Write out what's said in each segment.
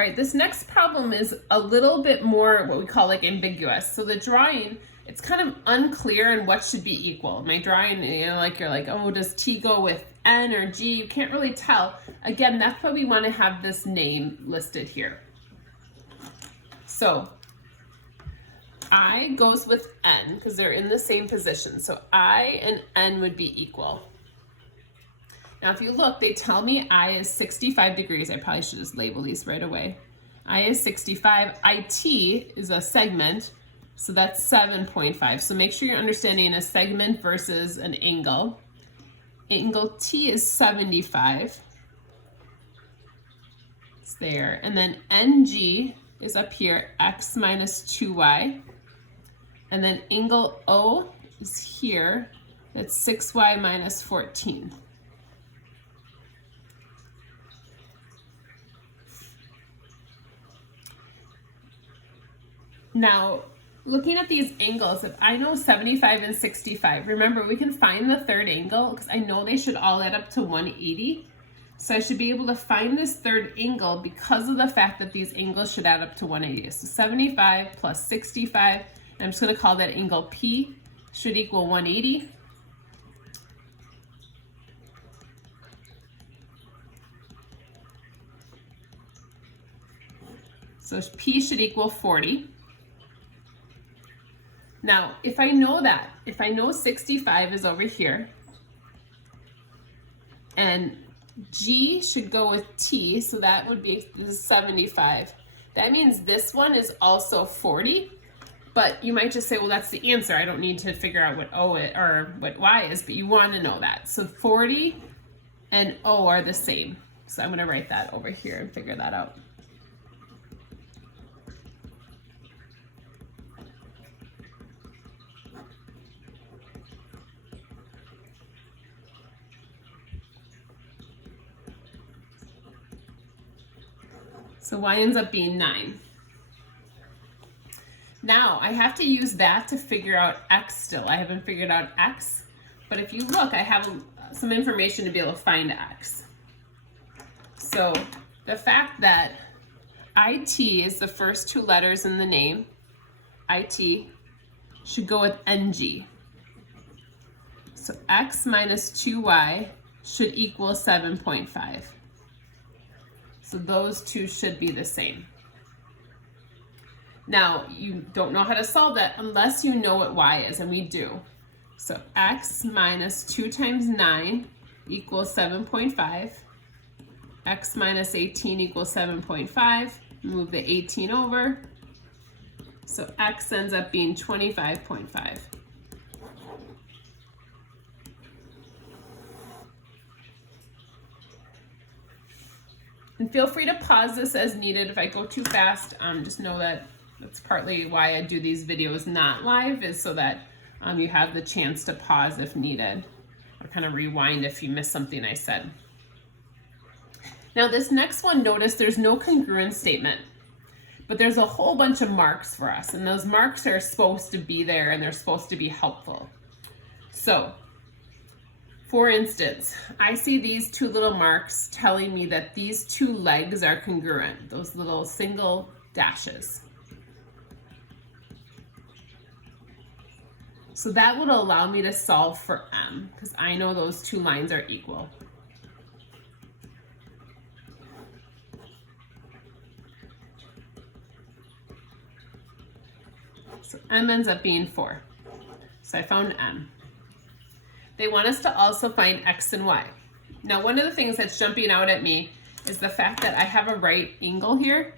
All right, this next problem is a little bit more what we call like ambiguous. So the drawing, it's kind of unclear on what should be equal. My drawing, like you're like, oh, does T go with N or G? You can't really tell. Again, that's why we want to have this name listed here. So I goes with N because they're in the same position. So I and N would be equal. Now, if you look, they tell me I is 65 degrees. I probably should just label these right away. I is 65. IT is a segment, so that's 7.5. So make sure you're understanding a segment versus an angle. Angle T is 75. It's there. And then NG is up here, x minus 2y. And then angle O is here. That's 6y minus 14. Now, looking at these angles, if I know 75 and 65, remember we can find the third angle because I know they should all add up to 180. So I should be able to find this third angle because of the fact that these angles should add up to 180. So 75 plus 65, and I'm just going to call that angle P, should equal 180. So P should equal 40. Now, if I know that, if I know 65 is over here, and G should go with T, so that would be, this is 75. That means this one is also 40, but you might just say, well, that's the answer. I don't need to figure out what O is, or what Y is, but you want to know that. So 40 and O are the same. So I'm going to write that over here and figure that out. So Y ends up being 9. Now I have to use that to figure out X still. I haven't figured out X, but if you look, I have some information to be able to find X. So the fact that IT is the first two letters in the name, IT, should go with NG. So X minus 2Y should equal 7.5. So those two should be the same. Now, you don't know how to solve that unless you know what Y is, and we do. So X minus 2 times 9 equals 7.5. X minus 18 equals 7.5. Move the 18 over. So X ends up being 25.5. And feel free to pause this as needed. If I go too fast, just know that that's partly why I do these videos not live, is so that you have the chance to pause if needed, or kind of rewind if you miss something I said. Now this next one, notice there's no congruence statement, but there's a whole bunch of marks for us, and those marks are supposed to be there and they're supposed to be helpful. So, for instance, I see these two little marks telling me that these two legs are congruent, those little single dashes. So that would allow me to solve for M, because I know those two lines are equal. So M ends up being 4. So I found M. They want us to also find X and Y. Now, one of the things that's jumping out at me is the fact that I have a right angle here,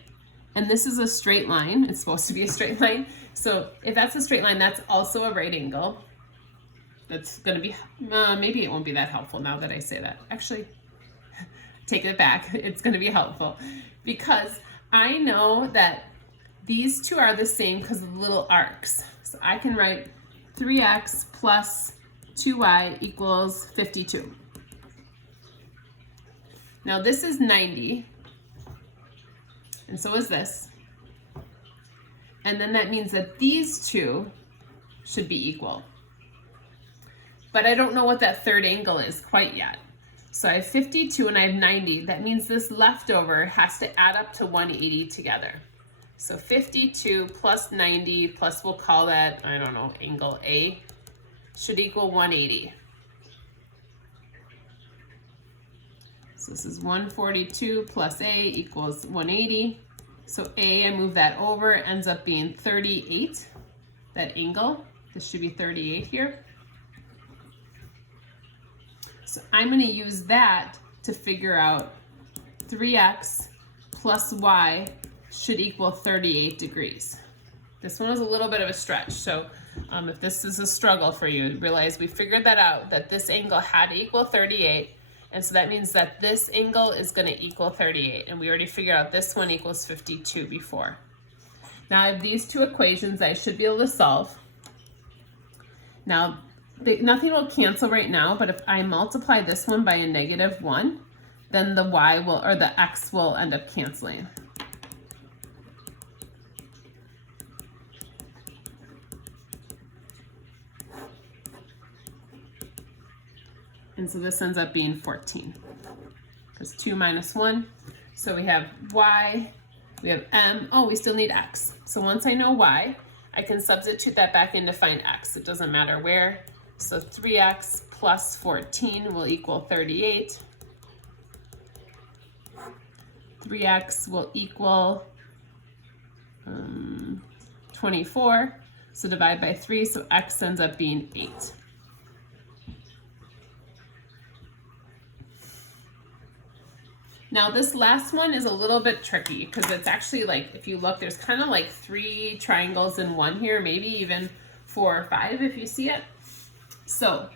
and this is a straight line. It's supposed to be a straight line. So if that's a straight line, that's also a right angle. That's gonna be, maybe it won't be that helpful now that I say that. Actually, take it back. It's gonna be helpful because I know that these two are the same because of the little arcs. So I can write 3x plus 2y equals 52. Now this is 90, and so is this. And then that means that these two should be equal. But I don't know what that third angle is quite yet. So I have 52 and I have 90. That means this leftover has to add up to 180 together. So 52 plus 90 plus, we'll call that, I don't know, angle A, should equal 180. So this is 142 plus A equals 180. So A, I move that over, ends up being 38, that angle. This should be 38 here. So I'm going to use that to figure out 3x plus y should equal 38 degrees. This one was a little bit of a stretch, so if this is a struggle for you, realize we figured that out, that this angle had to equal 38, and so that means that this angle is going to equal 38, and we already figured out this one equals 52 before. Now I have these two equations I should be able to solve. Now, nothing will cancel right now, but if I multiply this one by a -1, then the y will, or the x will end up canceling. And so this ends up being 14, because 2 minus 1. So we have y, we have m, oh, we still need x. So once I know y, I can substitute that back in to find x. It doesn't matter where. So 3x plus 14 will equal 38. 3x will equal 24. So divide by 3, so x ends up being 8. Now this last one is a little bit tricky because it's actually like, if you look, there's kind of like 3 triangles in one here, maybe even 4 or 5 if you see it. So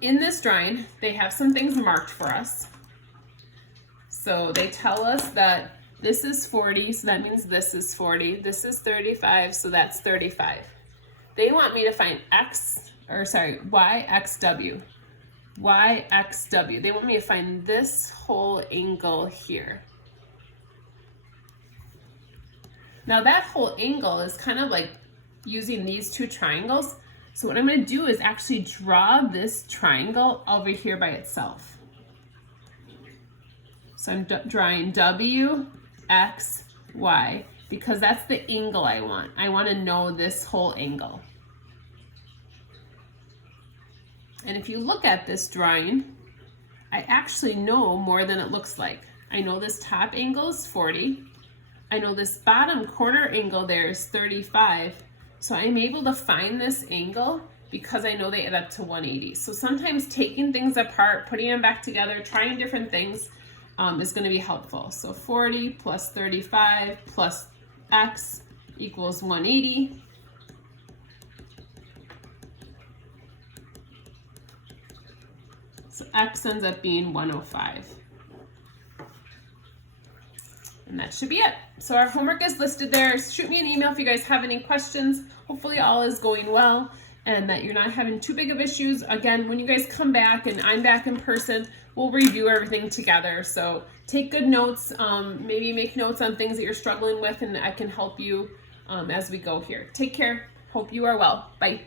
in this drawing, they have some things marked for us. So they tell us that this is 40, so that means this is 40. This is 35, so that's 35. They want me to find yxw. yxw. They want me to find this whole angle here. Now that whole angle is kind of like using these two triangles. So what I'm going to do is actually draw this triangle over here by itself. So I'm drawing W, X, Y, because that's the angle I want. I want to know this whole angle. And if you look at this drawing, I actually know more than it looks like. I know this top angle is 40. I know this bottom corner angle there is 35. So I'm able to find this angle because I know they add up to 180. So sometimes taking things apart, putting them back together, trying different things is going to be helpful. So 40 plus 35 plus x equals 180. So x ends up being 105. And that should be it. So our homework is listed there. Shoot me an email if you guys have any questions. Hopefully all is going well and that you're not having too big of issues. Again, when you guys come back and I'm back in person, we'll review everything together. So take good notes, maybe make notes on things that you're struggling with, and I can help you as we go here. Take care. Hope you are well. Bye.